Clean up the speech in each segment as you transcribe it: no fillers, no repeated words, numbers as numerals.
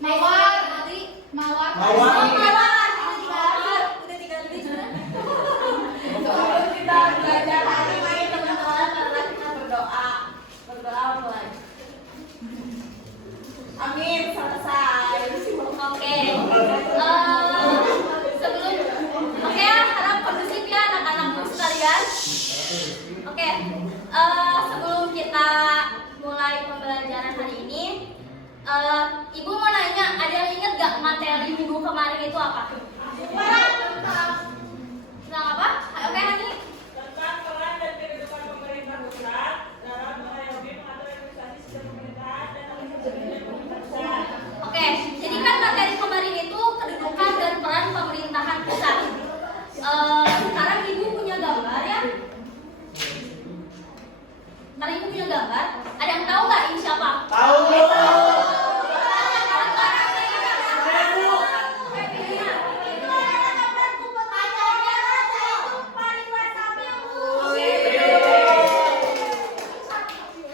Mawar, mawar. Udah 3 menit sudah. Sebelum kita belajar hari ini teman-teman, karena kita berdoa mulai. Amin, selesai. Oke. Sebelum oke ya, harap kondusif ya anak-anakku sekalian. Oke. Sebelum kita mulai pembelajaran hari ini, Ibu mau nanya, ada yang ingat gak materi minggu kemarin itu apa? Tentang apa? Oke, Hani. Tentang peran dan kehidupan pemerintah pusat dalam mengayomi mengatur administrasi sistem pemerintahan dan organisasi pemerintah pusat. Oke, jadi kan materi kemarin itu kedudukan dan peran pemerintahan pusat. Sekarang Ibu punya gambar ya? Sekarang Ibu punya gambar. Ada yang tahu nggak ini siapa? Tahu.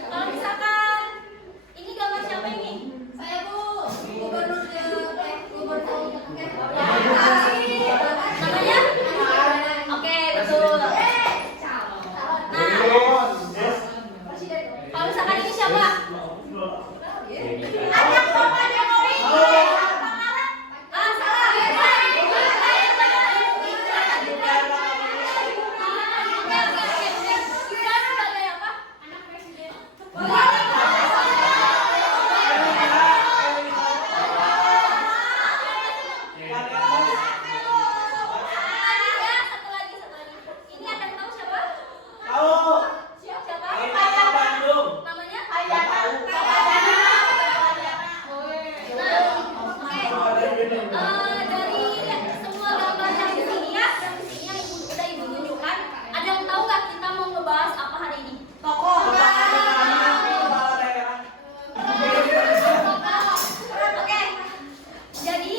Kalau misalkan ini gambar siapa ini? Saya Bu, gubernur Namanya? Oke, betul. Nah, kalau misalkan ini siapa? Anak Bapak Jokowi. Ah, salah. Oke, oke. Gibran sebagai apa? anak presiden. Ya, satu lagi. Ini ada yang tahu siapa? Tahu. Siapa? Ayah Bandung. Namanya? Ayana. Dari semua gambar yang di sini ya, yang udah Ibu tunjukkan, ada yang tahu nggak kita mau ngebahas apa hari ini? Tokoh. Kepala daerah. Oke, jadi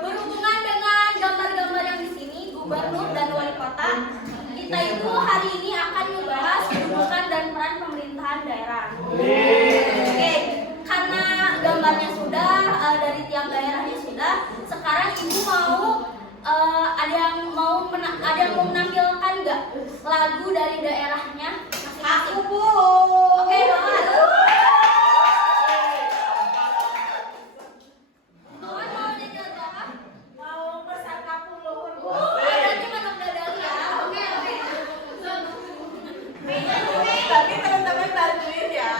berhubungan dengan gambar-gambar yang di sini, gubernur dan wali kota, kita itu hari ini akan membahas kedudukan dan peran pemerintahan daerah. Oke, karena gambarnya sudah, dari tiap daerahnya sudah, sekarang Ibu mau ada yang mau menampilkan nggak lagu dari daerahnya masing-masing? Aku Bu. Oke, Mawar. Mawar mau nyanyi lagu apa? Mau pesan kampung luhur Bu. Oh, berarti Manuk Dadali ya. Oke. Tapi teman-teman bantuin ya.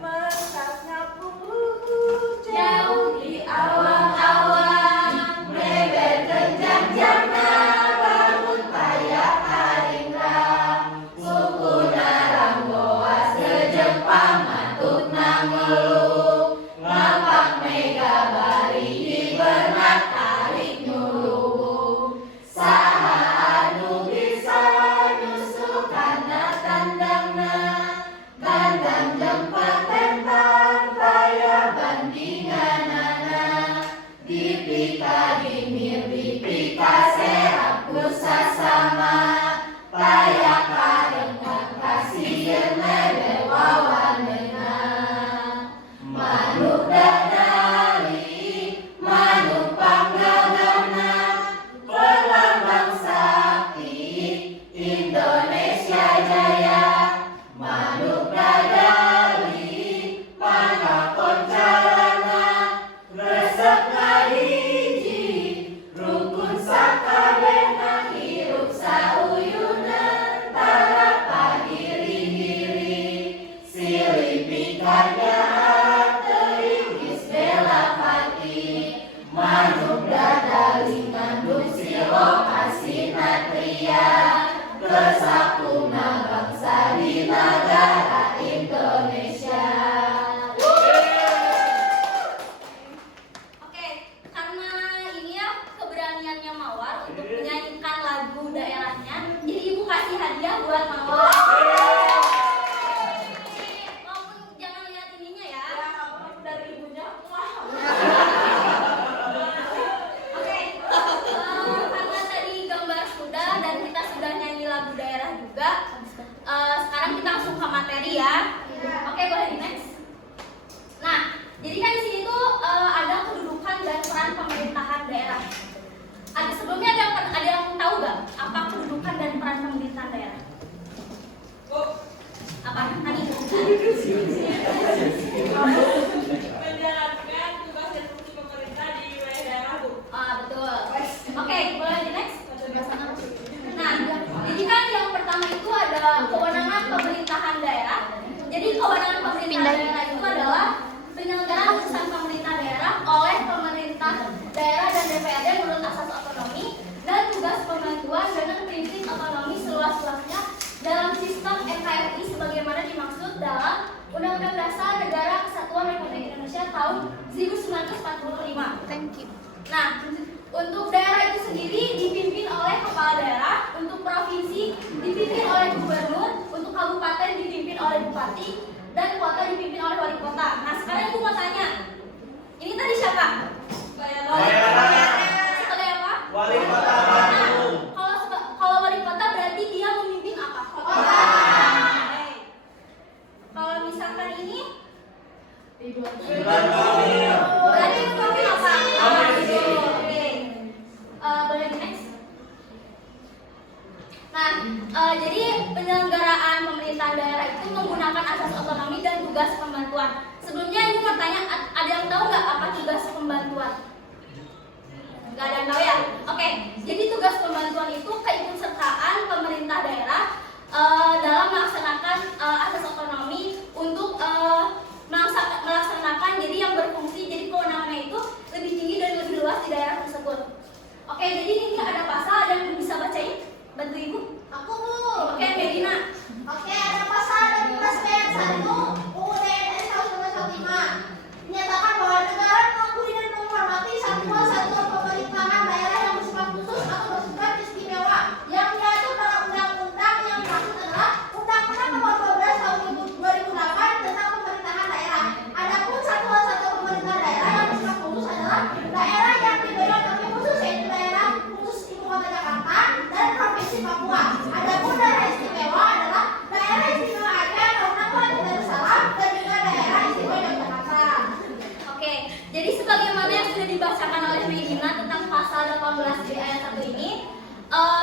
Mesaknya luhur jauh di awang-awang, beber kenjang-jangna bangun payak haringrang, suku narang goa sejepang matut nangeluh, ngapak mega bari hibernak tarik nyuluh, saha anu bisa nyusukana tandangna, gandang jempat tentang kaya bandinganana, dipika dimir dipika serap kusasama, payak karengan kasieun lewe wawanena. nggak apa kedudukan dan peran pemerintahan daerah? Apa? Tadi? Menjalankan tugas dan fungsi pemerintah di wilayah daerah, Bu. Betul. Oke, boleh lanjut next. Nah, jadi kan yang pertama itu ada kewenangan pemerintahan daerah. Jadi kewenangan pemerintahan daerah itu adalah penyelenggaraan urusan pemerintah daerah oleh pemerintah daerah dan DPRD menurut asas otonomi dan tugas pembantuan dengan prinsip otonomi seluas-luasnya dalam sistem NKRI sebagaimana dimaksud dalam Undang-Undang Dasar Negara Kesatuan Republik Indonesia tahun 1945. Thank you. Nah, untuk daerah itu sendiri dipimpin oleh kepala daerah, untuk provinsi dipimpin oleh gubernur, untuk kabupaten dipimpin oleh bupati, dan kota dipimpin oleh wali kota. Nah, sekarang aku mau tanya, ini tadi siapa? Sebagai apa? Wali Kota Bandung. Kalau wali kota berarti dia memimpin apa? Kota. Kalau misalkan ini Ridwan Kamil. berarti memimpin apa? Provinsi. Oke. Boleh di next? Nah, jadi penyelenggaraan pemerintahan daerah itu menggunakan asas otonomi dan tugas pembantuan. Sebelumnya ibu mau tanya, ada yang tahu nggak apa tugas pembantuan? Nggak ada yang tahu ya? Oke, jadi tugas pembantuan itu keikutsertaan pemerintah daerah dalam melaksanakan asas otonomi untuk melaksanakan jadi yang berfungsi, jadi kewenangannya itu lebih tinggi dan lebih luas di daerah tersebut. Oke, jadi ini ada pasal, ada yang bisa bacain? Bantu ibu? Aku, Bu. Oke, Medina. Oke, ada pasal 16 ayat 1 UUD NRI tahun 1945 menyatakan bahwa negara mengakui dan menghormati satuan-satuan pemerintahan daerah yang bersifat khusus atau bersifat istimewa yang diatur dalam undang-undang yang dimaksud adalah Undang-Undang Nomor 12 Tahun 2008 tentang pemerintahan daerah. Adapun satuan-satuan pemerintahan daerah yang bersifat khusus adalah daerah yang diberi otonomi khusus, yaitu daerah khusus Ibu Kota Jakarta dan Provinsi Papua. Adapun daerah istimewa adalah daerah istimewa Aceh, Kabupaten Darussalam dan juga daerah istimewa Yogyakarta. Oke, jadi sebagaimana yang sudah dibacakan oleh Medina tentang pasal 18 di ayat 1 ini,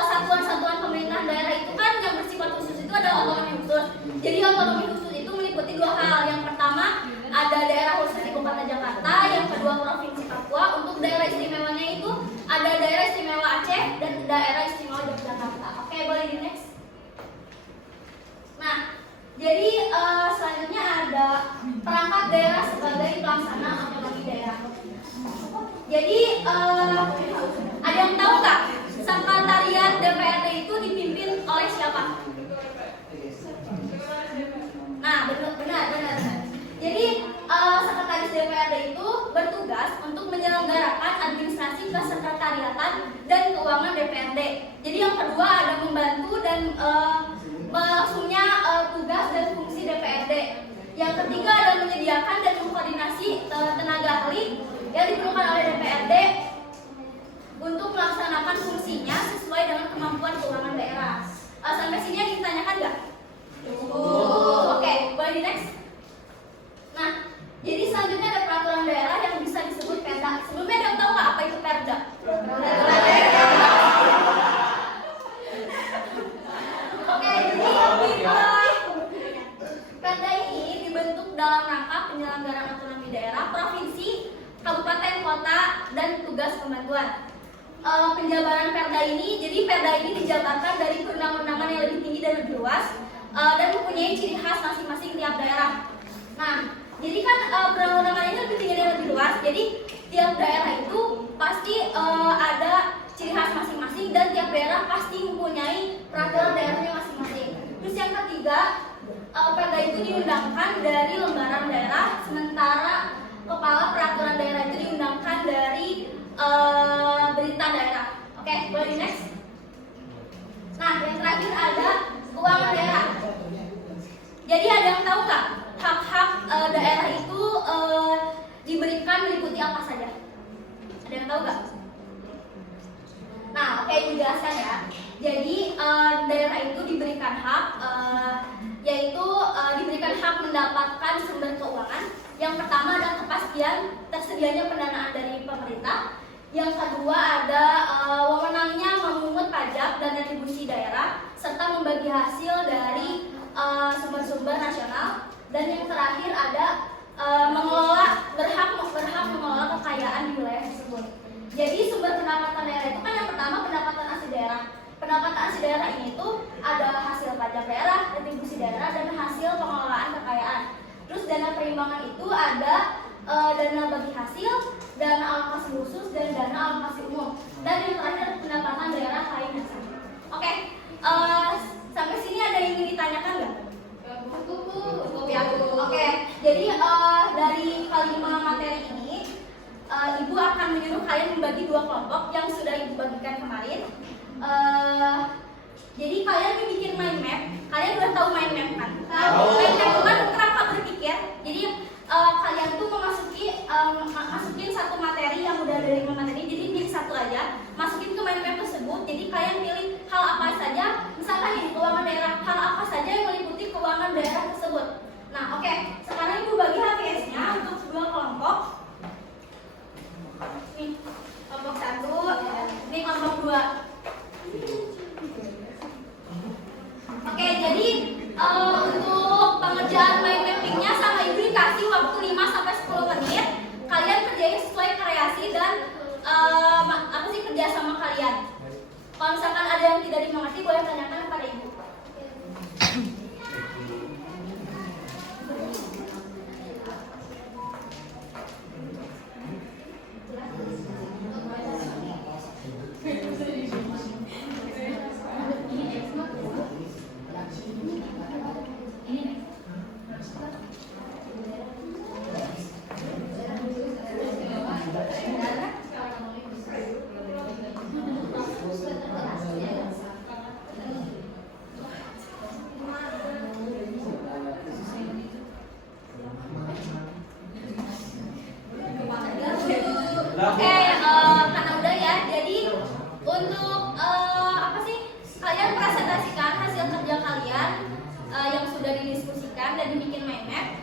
satuan-satuan pemerintahan daerah itu kan yang bersifat khusus itu ada otonomi khusus. Jadi otonomi khusus itu meliputi dua hal. Yang pertama ada daerah khusus Ibu Kota Jakarta, yang kedua Provinsi Papua. Untuk daerah istimewanya itu ada daerah istimewa Aceh dan daerah istimewa Yogyakarta. Oke, boleh di next. Nah, jadi selanjutnya ada perangkat daerah sebagai pelaksana otonomi daerah. Jadi ada yang tahu nggak sekretariat DPRD itu dipimpin oleh siapa? Nah, benar. Jadi sekretaris DPRD itu bertugas untuk menyelenggarakan administrasi kesekretariatan dan keuangan DPRD. Jadi yang kedua ada membantu dan melangsungnya tugas dan fungsi DPRD. Yang ketiga ada menyediakan dan mengkoordinasi tenaga ahli yang diperlukan oleh DPRD untuk melaksanakan fungsinya sesuai dengan kemampuan keuangan daerah. Sampai sini yang ditanyakan nggak? Oke, boleh di next. Nah, jadi selanjutnya ada peraturan daerah yang bisa disebut perda. Sebelumnya ada yang tahu nggak apa itu perda? Oke, jadi perda ini dibentuk dalam rangka penyelenggaraan otonomi daerah, provinsi, kabupaten, kota, dan tugas pembantuan. Penjabaran perda ini, jadi perda ini dijabarkan dari perundang-undangan yang lebih tinggi dan lebih luas dan mempunyai ciri khas masing-masing tiap daerah. Nah, jadi kan perundang-undangan ini lebih tinggi dan lebih luas, jadi tiap daerah itu pasti ada ciri khas masing-masing dan tiap daerah pasti mempunyai peraturan daerahnya masing-masing. Terus yang ketiga, perda itu diundangkan dari lembaran daerah, sementara kepala peraturan daerah itu diundangkan dari berita daerah. Oke, boleh di next. Nah, yang terakhir ada keuangan daerah. Jadi ada yang tahu nggak hak-hak daerah itu diberikan meliputi apa saja? Ada yang tahu nggak? Nah, oke, dijelaskan ya. Jadi daerah itu diberikan hak, yaitu diberikan hak mendapatkan sumber keuangan. Yang pertama ada kepastian tersedianya pendanaan dari pemerintah. Yang kedua ada wewenangnya memungut pajak dan retribusi daerah serta membagi hasil dari sumber-sumber nasional. Dan yang terakhir ada berhak mengelola kekayaan di wilayah tersebut. Jadi sumber pendapatan daerah itu kan yang pertama pendapatan asli daerah. Pendapatan asli daerah ini tuh ada hasil pajak daerah, retribusi daerah, dan hasil pengelolaan kekayaan. Terus dana perimbangan itu ada dana bagi hasil, dana alokasi khusus, dan dana alokasi umum. Dan yang terakhir pendapatan daerah lain. Oke, sampai sini ada yang ingin ditanyakan nggak? Cukup ya. Oke, jadi dari kelima materi ini, Ibu akan menyuruh kalian membagi 2 kelompok yang sudah Ibu bagikan kemarin. Jadi kalian bikin mind map. Kalian udah tahu mind map kan? Mind map itu kan kerangka berpikir. Jadi kalian tuh masukin satu materi yang udah ada 5 materi. Jadi pilih satu aja, masukin ke mind map tersebut. Jadi kalian pilih hal apa saja, misalkan ini keuangan daerah, hal apa saja yang meliputi keuangan daerah tersebut. Nah, oke. Sekarang Ibu bagi HPS-nya untuk 2 kelompok. Nih, kelompok 1, ini kelompok 2. Oke, jadi untuk pengerjaan mind mapping-nya sama Ibu dikasih waktu 5-10 menit. Kalian kerjain sesuai kreasi dan kerja sama kalian. Kalau misalkan ada yang tidak dimengerti, boleh tanyakan kepada Ibu. Oke, karena udah ya, jadi untuk kalian presentasikan hasil kerja kalian yang sudah didiskusikan dan dibikin mind map.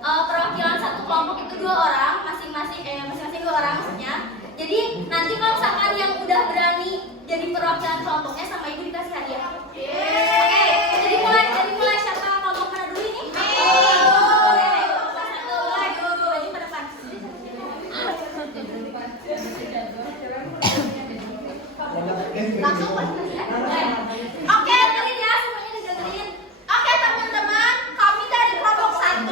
Perwakilan satu kelompok itu 2 orang, masing-masing 2 orang maksudnya. Jadi nanti kalau misalkan yang udah berani jadi perwakilan kelompoknya sama Ibu dikasih hadiah. Oke, jadi mulai siapa kelompok mana dulu ini? Langsung ya. Oke, dengerin ya, semuanya dengerin. Oke, teman-teman, kami dari kelompok 1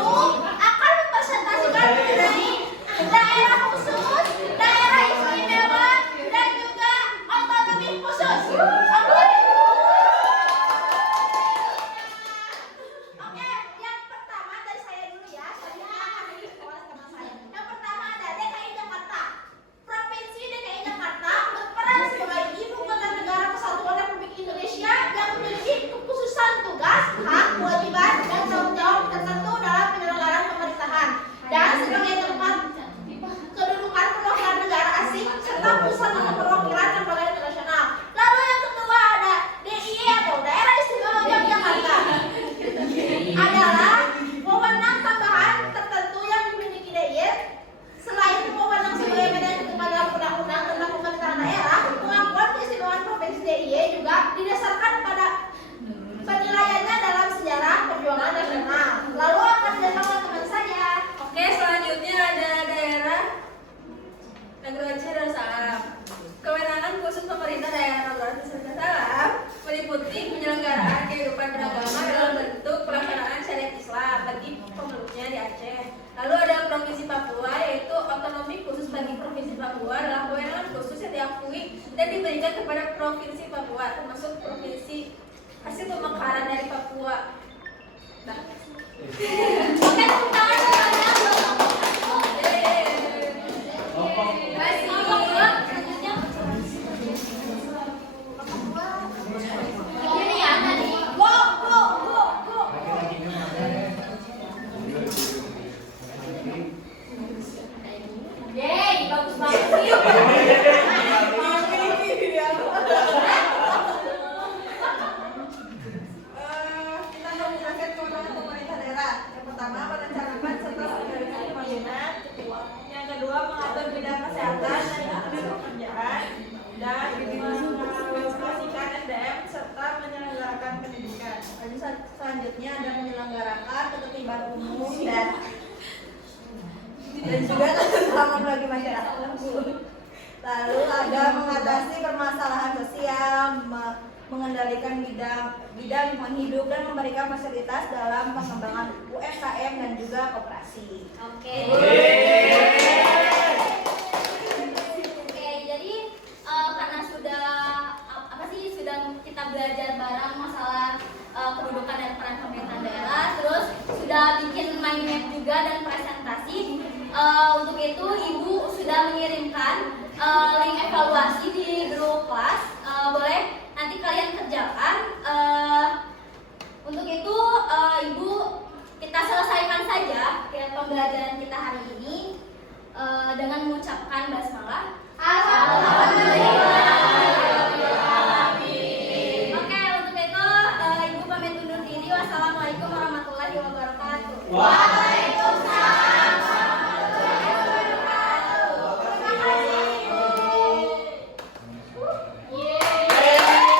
akan mempresentasikan mengenai daerah khusus, daerah istimewa, dan juga otonomi khusus. Oke, yang pertama dari saya dulu ya. Selanjutnya akan dikelola sama saya. Yang pertama ada DKI Jakarta. Provinsi DKI Jakarta berperan sebagai ibu kota negara kesatuan Republik Indonesia yang memiliki kekhususan tugas, hak, kewajiban, dan tanggung jawab tertentu dalam penyelenggaraan pemerintahan dan sebagai tempat kedudukan perwakilan negara asing serta pusat untuk perwakilan lembaga internasional. Lalu yang kedua ada DIY atau Daerah Istimewa Yogyakarta. Adalah wewenang tambahan tertentu yang dimiliki DIY selain wewenang sebagai badan ketentuan undang-undang tentang pemerintahan daerah. Pengakuan keistimewaan provinsi DIY juga didasarkan pada penilaiannya dalam sejarah perjuangan nasional. Lalu akan dijelaskan oleh teman saya. Oke, selanjutnya ada daerah Negeri Aceh Darussalam. Kewenangan khusus pemerintah daerah Negeri Aceh Darussalam meliputi penyelenggaraan kehidupan beragama dalam bentuk pelaksanaan syariat Islam bagi pemeluknya di Aceh. Lalu ada Provinsi Papua, yaitu otonomi khusus bagi Provinsi Papua adalah kewenangan khusus yang diakui dan diberikan kepada Provinsi Papua, termasuk provinsi hasil pemekaran dari Papua. Nah. Oke, tepuk tangan semuanya. Ini ya tadi. Go. Yeay, bagus banget sih. Kita mau menjelaskan kewenangan pemerintah umum dan juga keselamatan bagi masyarakat umum. Lalu ada mengatasi permasalahan sosial, mengendalikan bidang lingkungan hidup dan memberikan fasilitas dalam pengembangan UMKM dan juga koperasi. Oke, jadi karena sudah kita belajar bareng masalah kedudukan dan peran pemerintah daerah, terus sudah bikin mind map juga dan presentasi. Untuk itu Ibu sudah mengirimkan link evaluasi di grup kelas. Boleh nanti kalian kerjakan. Untuk itu Ibu, kita selesaikan saja pembelajaran kita hari ini dengan mengucapkan basmalah.